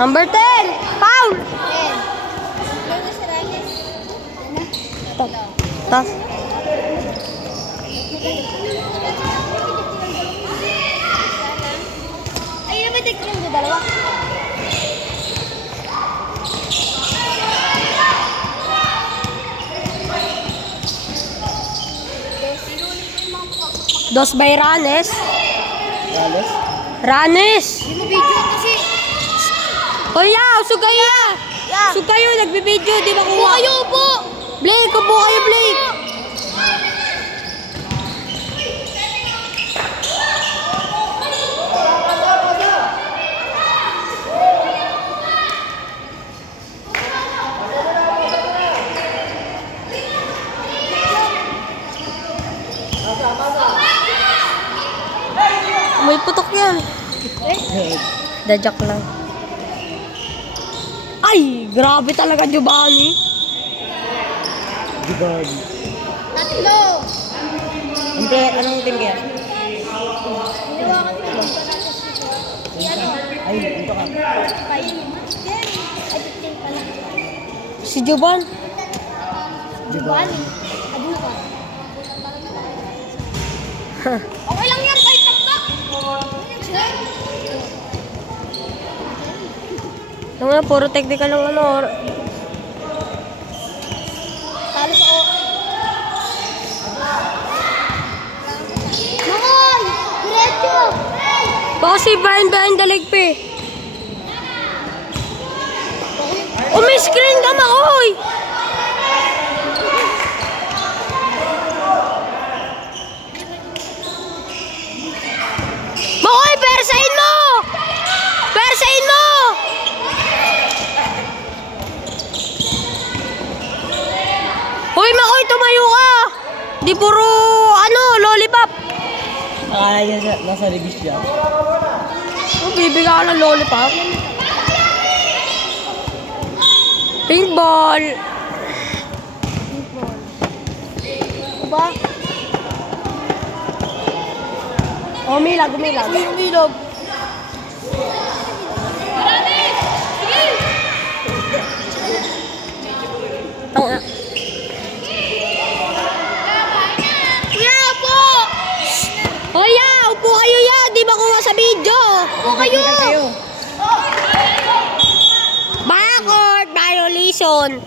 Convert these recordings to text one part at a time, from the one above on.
Number 10! Foul! 10. Tas. Ay, naman tignan yung dalawa. Dos by Ranes. Ranes? Ranes! Hindi mo video kasi. Hoy, usog kayo! Usog kayo, nagbibideo, di ba kuha? Kayo po! Blake, upo kayo, Blake! May putok yan. Dadyak lang. Ay, grabe talaga, Giovanni. Giovanni. Tatlo! Anong team kaya? Ay, ito ka. Si Giovanni. Giovanni. Adu ka. Okay lang yan, kahit tapta. Yung nga, puro technical ng ano. Talo sa o. Mangoy! Diretso! Baka si Brian behind the leg, pe. Oh, may screen ka, Makoy! Makoy, persain mo! Persain mo! Hoy, Makoy, tumayo ka! Di puro, lollipop. Akala niya nasa release siya. Oh, bibigyan ka ng lollipop. Pink ball. Ba? Oh, umilag. Umilag. Tanga. Kuya po! Hoy, upo kayo ya. Di ba kuha sa video? Upo kayo! Backward violation.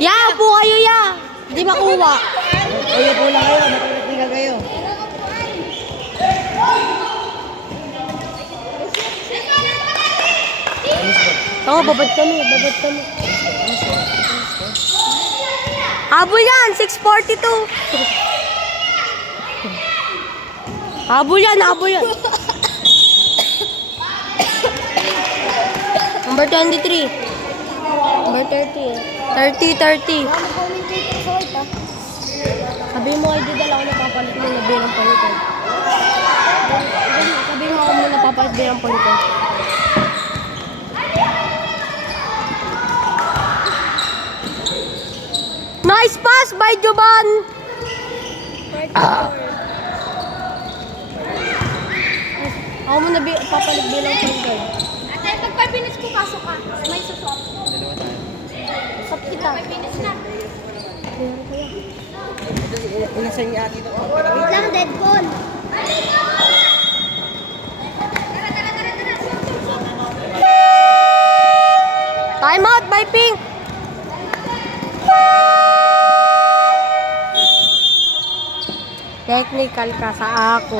Ya, upo kayo ya. Di ba kuha? Uy, po lang kayo. Matulog kayo. Oo, babad kami. Habol yan, 6:42. Habol yan. Number 23. Number 30. 30. Sabi mo kay Didal ako napapalit mo na bilang palitan. Sabi mo ako muna napapalit bilang palitan. Nice pass by Joban! Ako muna papalit bilang palitan. Ate, pag 5 minutes ko pasok ka, may susop. Susop kita. 5 minutes na. Inasan niya ati ito. Wait lang, dead ball. Time out by Pink! Technical ka sa ako.